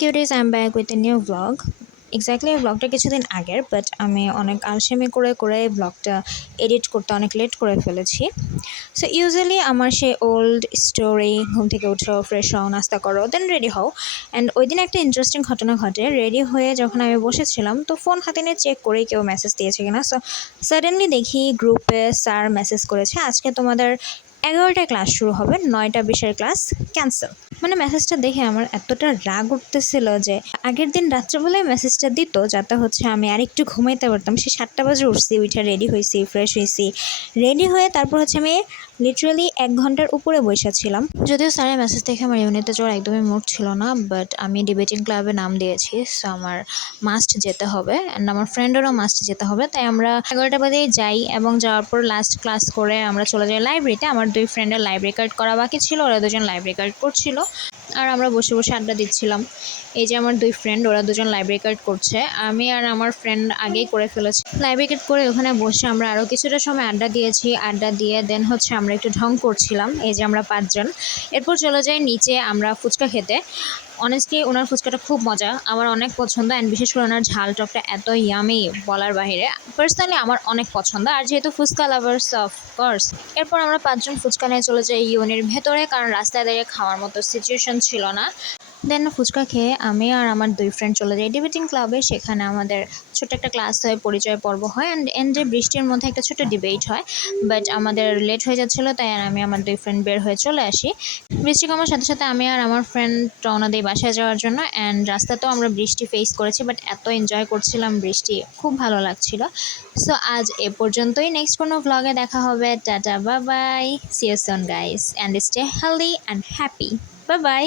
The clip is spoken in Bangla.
কিউটিজ, I am back with a new blog. Exactly এই ব্লগটা কিছুদিন আগের, বাট আমি অনেক আলসেমি করে করে ব্লগটা এডিট করতে অনেক লেট করে ফেলেছি। সো ইউজুয়ালি আমার সেই ওল্ড স্টোরি, ঘুম থেকে উঠো, ফ্রেশ হও, নাস্তা করো, দেন রেডি হও। অ্যান্ড ওই দিন একটা ইন্টারেস্টিং ঘটনা ঘটে। রেডি হয়ে যখন আমি বসেছিলাম তো ফোন হাতে নিয়ে চেক করেই কেউ মেসেজ দিয়েছে কিনা। সো সাডেনলি দেখি গ্রুপে স্যার মেসেজ করেছে, আজকে তোমাদের 11টায় ক্লাস শুরু হবে, 9:20 ক্লাস ক্যান্সেল। মানে মেসেজটা দেখে আমার এতটা রাগ উঠতেছিল যে আগের দিন রাত্রেবেলায় মেসেজটা দিত যাতে হচ্ছে আমি আর একটু ঘুমাইতে পারতাম। সে 7টা বাজে উঠছি, উঠে রেডি হয়েছি, ফ্রেশ হয়েছি, রেডি হয়ে তারপর হচ্ছে আমি লিটারালি 1 ঘন্টার উপরে বসেছিলাম। যদিও স্যারের মেসেজ দেখে আমার ইউনিটে যাওয়ার একদমই মুড ছিল না, বাট আমি ডিবেটিং ক্লাবে নাম দিয়েছি, সো আমার মাস্ট যেতে হবে অ্যান্ড আমার ফ্রেন্ডেরও মাস্ট যেতে হবে। তাই আমরা 11টা বাজেই যাই এবং যাওয়ার পর লাস্ট ক্লাস করে আমরা চলে যাই লাইব্রেরিতে। আমার 2 ফ্রেন্ডের লাইব্রেরি কার্ড করা বাকি ছিল, ওরা 2জন লাইব্রেরি কার্ড করছিল আর আমরা বসে বসে আড্ডা দিচ্ছিলাম। এই যে আমার 2 ফ্রেন্ড, ওরা 2জন লাইব্রেরি কার্ড করছে, আমি আর আমার ফ্রেন্ড আগেই করে ফেলেছি। লাইব্রেরি কার্ড করে ওখানে বসে আমরা আরও কিছুটা সময় আড্ডা দিয়েছি। আড্ডা দিয়ে দেন হচ্ছে আমরা একটু ঢং করছিলাম, এই যে আমরা 5 জন। এরপর চলে যাই নিচে আমরা ফুচকা খেতে। অনেস্টলি ওনার ফুচকাটা খুব মজা, আমার অনেক পছন্দ, অ্যান্ড বিশেষ করে ওনার ঝাল টকটা এত ইয়ামি বলার বাহিরে। পার্সোনালি আমার অনেক পছন্দ, আর যেহেতু ফুচকা লাভার্স অফকোর্স। এরপর আমরা 5 জন ফুচকা নিয়ে চলে যাই ইউনির ভেতরে, কারণ রাস্তায় দাঁড়িয়ে খাওয়ার মতো সিচুয়েশন ছিল না। দেন ফুচকা খেয়ে আমি আর আমার 2 ফ্রেন্ড চলে যাই ডিবেটিং ক্লাবে। সেখানে আমাদের ছোট্ট একটা ক্লাস হয়, পরিচয় পর্ব হয়, অ্যান্ড এন্ডে বৃষ্টির মধ্যে একটা ছোটো ডিবেট হয়। বাট আমাদের লেট হয়ে যাচ্ছিলো, তাই আর আমি আমার 2 ফ্রেন্ড বের হয়ে চলে আসি। বৃষ্টি কমার সাথে সাথে আমি আর আমার ফ্রেন্ড রওনা দিই বাসায় যাওয়ার জন্য। অ্যান্ড রাস্তাতেও আমরা বৃষ্টি ফেস করেছি, বাট এত এনজয় করছিলাম, বৃষ্টি খুব ভালো লাগছিল। সো আজ এ পর্যন্তই, নেক্সট কোনো ভ্লগে দেখা হবে। Tata, bye bye, see you soon guys, and stay healthy and happy. Bye by.